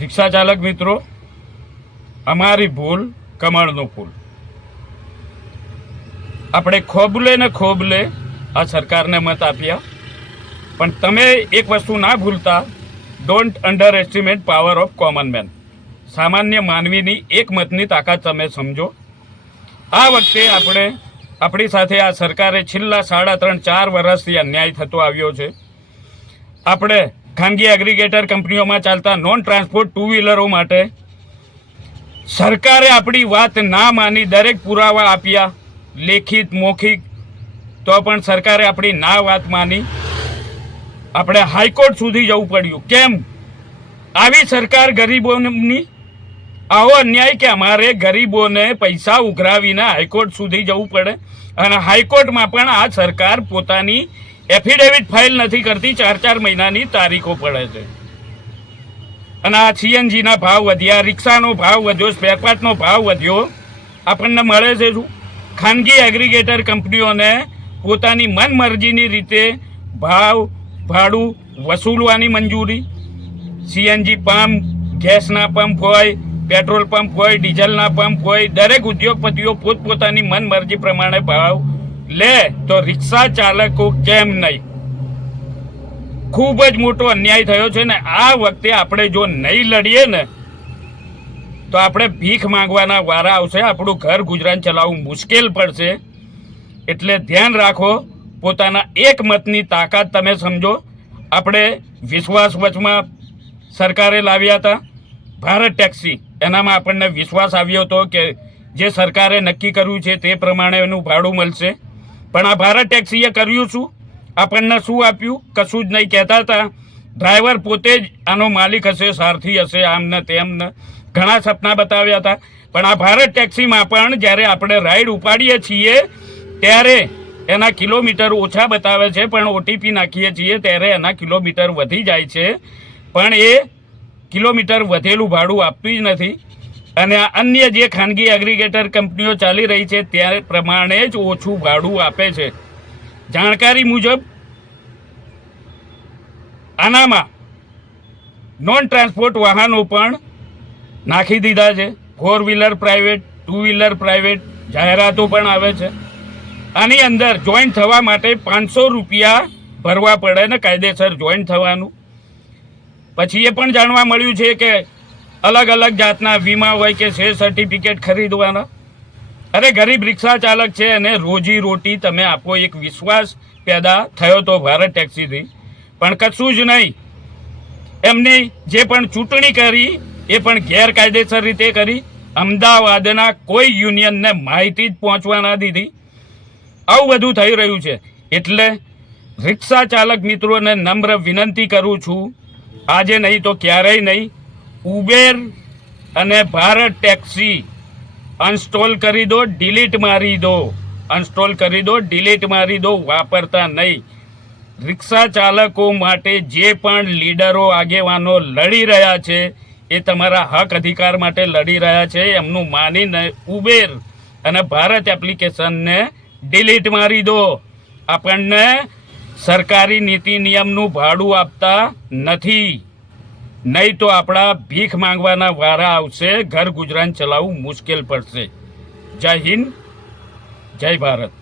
રિક્ષા ચાલક મિત્રો, અમારી ભૂલ કમળનું ફૂલ. આપણે ખોબલે ને ખોબલે આ સરકારને મત આપ્યા, પણ તમે એક વસ્તુ ના ભૂલતા, don't under estimate power of common main. સામાન્ય માનવીની એક મતની તાકાત તમે સમજો. આ વખતે આપણી સાથે આ સરકારે છેલ્લા 3.5-4 વર્ષથી અન્યાય થતો આવ્યો છે. આપણે ખાનગી એગ્રીગેટર કંપનીઓમાં ચાલતા નોન ટ્રાન્સપોર્ટ ટુ વ્હીલરો માટે સરકારે આપણી વાત ના માની, દરેક પુરાવા આપ્યા, લેખિત મૌખિક, તો પણ સરકારે આપણી ના વાત માની. આપણે હાઈકોર્ટ સુધી જવું પડ્યું. કેમ? આવી સરકાર ગરીબોની આવો અન્યાય કે અમારે ગરીબોને પૈસા ઉઘરાવીને હાઈકોર્ટ સુધી જવું પડે, અને હાઈકોર્ટમાં પણ આ સરકાર પોતાની એફિડેવિટ ફાઇલ નથી કરતી. 4-4 મહિનાની તારીખો પડે છે. અને આ સીએનજીના ભાવ વધ્યા, રિક્ષાનો ભાવ વધ્યો, સ્પેરપાર્ટનો ભાવ વધ્યો. આપણને મળે છે શું? ખાનગી એગ્રીગેટર કંપનીઓને પોતાની મનમરજીની રીતે ભાડું વસૂલવાની મંજૂરી. સીએનજી પંપ, ગેસના પંપ હોય, પેટ્રોલ પંપ હોય, ડીઝલના પંપ હોય, દરેક ઉદ્યોગપતિઓ પોતપોતાની મનમરજી પ્રમાણે ભાવ લે, તો રિક્ષા ચાલકો કેમ નહીં? ખૂબ જ મોટો અન્યાય થયો છે ને આ વખતે આપણે જો નહીં લડીએ ને તો આપણે ભીખ માંગવાના વારા આવશે. આપણું ઘર ગુજરાન ચલાવવું મુશ્કેલ પડશે. એટલે ધ્યાન રાખો, પોતાના એક મતની તાકાત તમે સમજો. આપણે વિશ્વાસ વચમાં સરકારે લાવ્યા હતા ભારત ટેક્સી, એનામાં આપણને વિશ્વાસ આવ્યો હતો કે જે સરકારે નક્કી કર્યું છે તે પ્રમાણે એનું ભાડું મળશે. પણ આ ભારત ટેક્સીએ કર્યું શું? આપણને શું આપ્યું? કશું જ નહીં. કહેતા હતા ડ્રાઈવર પોતે જ આનો માલિક હશે, સારથી હશે, આમને તેમને ઘણા સપના બતાવ્યા હતા. પણ આ ભારત ટેક્સીમાં પણ જ્યારે આપણે રાઈડ ઉપાડીએ છીએ ત્યારે એના કિલોમીટર ઓછા બતાવે છે, પણ ઓટીપી નાખીએ છીએ ત્યારે એના કિલોમીટર વધી જાય છે. પણ એ કિલોમીટર વધેલું ભાડું આપતું જ નથી. અને અન્ય જે ખાનગી એગ્રીગેટર કંપનીઓ ચાલી રહી છે તે પ્રમાણે જ ઓછું ભાડું આપે છે. જાણકારી મુજબ આનામાં નોન ટ્રાન્સપોર્ટ વાહનો પણ નાખી દીધા છે. 4 વ્હીલર પ્રાઇવેટ, 2 વ્હીલર પ્રાઇવેટ જાહેરાતો પણ આવે છે. આની અંદર જોઈન્ટ થવા માટે 500 રૂપિયા ભરવા પડે ને કાયદેસર જોઈન્ટ થવાનું. પછી એ પણ જાણવા મળ્યું છે કે અલગ અલગ જાતના વીમા હોય કે શેર સર્ટિફિકેટ ખરીદવાના. અરે ગરીબ રિક્ષા ચાલક છે અને રોજી રોટી તમે આપો, એક વિશ્વાસ પેદા થયો તો ભારત ટેક્સીથી. પણ કશું જ નહીં. એમની જે પણ ચૂંટણી કરી એ પણ ગેરકાયદેસર રીતે કરી. અમદાવાદના કોઈ યુનિયનને માહિતી જ પહોંચવા ના દીધી. આવું બધું થઈ રહ્યું છે. એટલે રિક્ષા ચાલક મિત્રોને નમ્ર વિનંતી કરું છું, આજે નહીં તો ક્યારેય નહીં, ઉબેર અને ભારત ટેક્સી અનસ્ટોલ કરી દો, ડિલીટ મારી દો. અનસ્ટોલ કરી દો, ડિલીટ મારી દો, વાપરતા નહીં. રિક્ષા ચાલકો માટે જે પણ લીડરો આગેવાનો લડી રહ્યા છે એ તમારા હક અધિકાર માટે લડી રહ્યા છે. એમનું માનીને ઉબેર અને ભારત એપ્લિકેશનને ડિલીટ મારી દો. આપણને સરકારી નીતિ નિયમનું ભાડું આપતા નથી. નહીં તો આપણા ભીખ માંગવાના વારા આવશે. ઘર ગુજરાન ચલાવવું મુશ્કેલ પડશે. જય હિન્દ, જય ભારત.